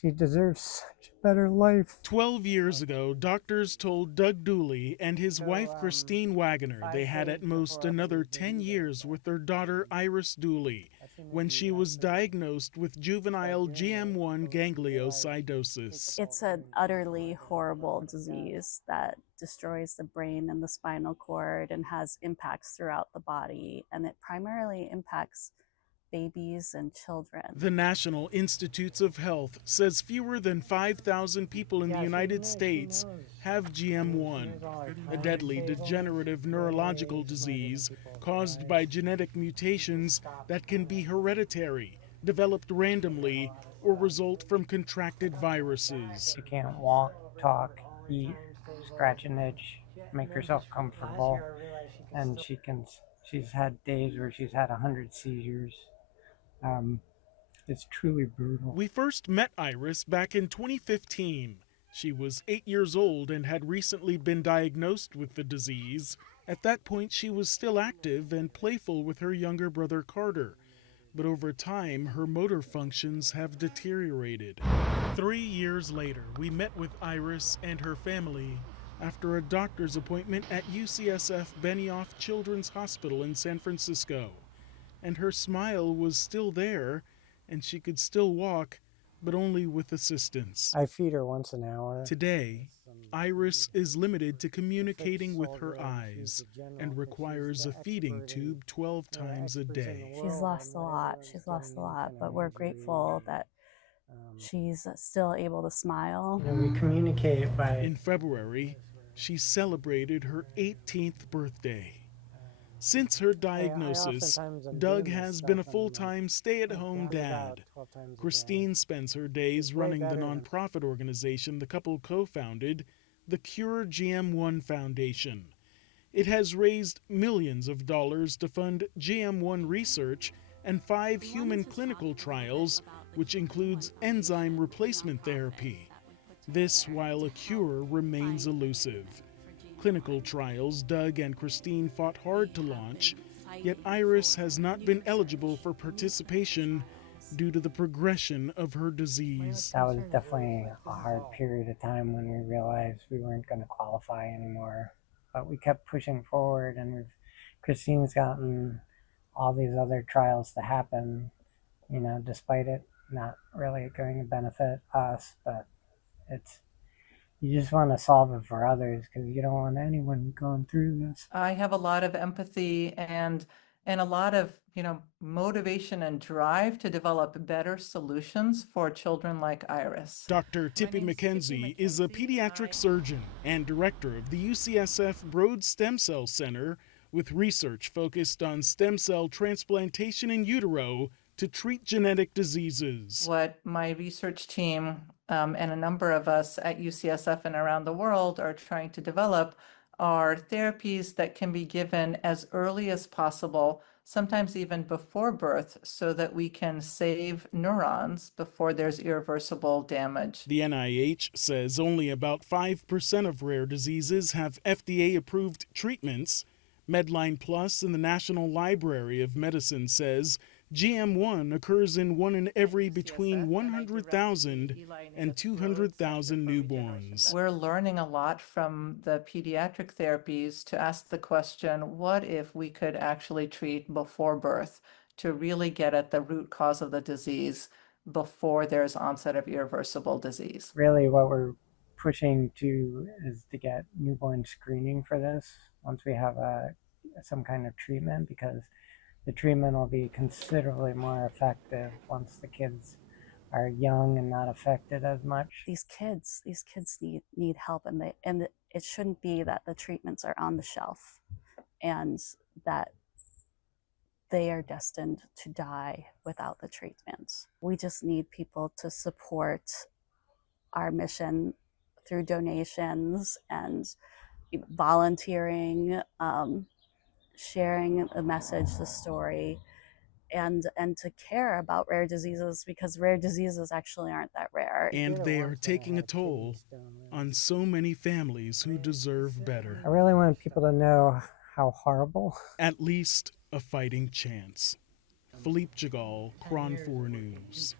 She deserves such a better life. 12 years ago, doctors told Doug Dooley and his wife Christine Wagoner they had at most another 10 years with their daughter Iris Dooley when she was diagnosed with juvenile GM1 gangliosidosis. It's an utterly horrible disease that destroys the brain and the spinal cord and has impacts throughout the body, and it primarily impacts babies and children. The National Institutes of Health says fewer than 5,000 people in the United States have GM1, a deadly degenerative neurological disease caused by genetic mutations that can be hereditary, developed randomly, or result from contracted viruses. She can't walk, talk, eat, scratch an itch, make herself comfortable, and she's had days where she's had 100 seizures. It's truly brutal. We first met Iris back in 2015. She was 8 years old and had recently been diagnosed with the disease. At that point, she was still active and playful with her younger brother Carter. But over time, her motor functions have deteriorated. 3 years later, we met with Iris and her family after a doctor's appointment at UCSF Benioff Children's Hospital in San Francisco. And her smile was still there, and she could still walk, but only with assistance. I feed her once an hour. Today, Iris is limited to communicating with her eyes and requires a feeding tube 12 times a day. She's lost a lot, but we're grateful that she's still able to smile. We communicate by... In February, she celebrated her 18th birthday. Since her diagnosis, Doug has been a full-time stay-at-home dad. Christine spends her days running the nonprofit organization the couple co-founded, the Cure GM1 Foundation. It has raised millions of dollars to fund GM1 research and 5 human clinical trials, which includes enzyme replacement therapy. This while a cure remains elusive. Clinical trials Doug and Christine fought hard to launch, yet Iris has not been eligible for participation due to the progression of her disease. That was definitely a hard period of time when we realized we weren't going to qualify anymore. But we kept pushing forward, and Christine's gotten all these other trials to happen, despite it not really going to benefit us, but you just want to solve it for others because you don't want anyone going through this. I have a lot of empathy and a lot of, motivation and drive to develop better solutions for children like Iris. Dr. Tippy McKenzie is a pediatric surgeon and director of the UCSF Broad Stem Cell Center with research focused on stem cell transplantation in utero to treat genetic diseases. What my research team and a number of us at UCSF and around the world are trying to develop are therapies that can be given as early as possible, sometimes even before birth, so that we can save neurons before there's irreversible damage. The NIH says only about 5% of rare diseases have FDA-approved treatments. Medline Plus in the National Library of Medicine says GM1 occurs in 1 in every between 100,000 and 200,000 newborns. We're learning a lot from the pediatric therapies to ask the question, what if we could actually treat before birth to really get at the root cause of the disease before there's onset of irreversible disease? Really what we're pushing to is to get newborn screening for this once we have some kind of treatment, because the treatment will be considerably more effective once the kids are young and not affected as much. These kids need help, and it shouldn't be that the treatments are on the shelf and that they are destined to die without the treatments. We just need people to support our mission through donations and volunteering, sharing the message, the story, and to care about rare diseases, because rare diseases actually aren't that rare. And they are taking a toll on so many families who deserve better. I really want people to know how horrible. At least a fighting chance. Philippe Jagal, KRON 4 News.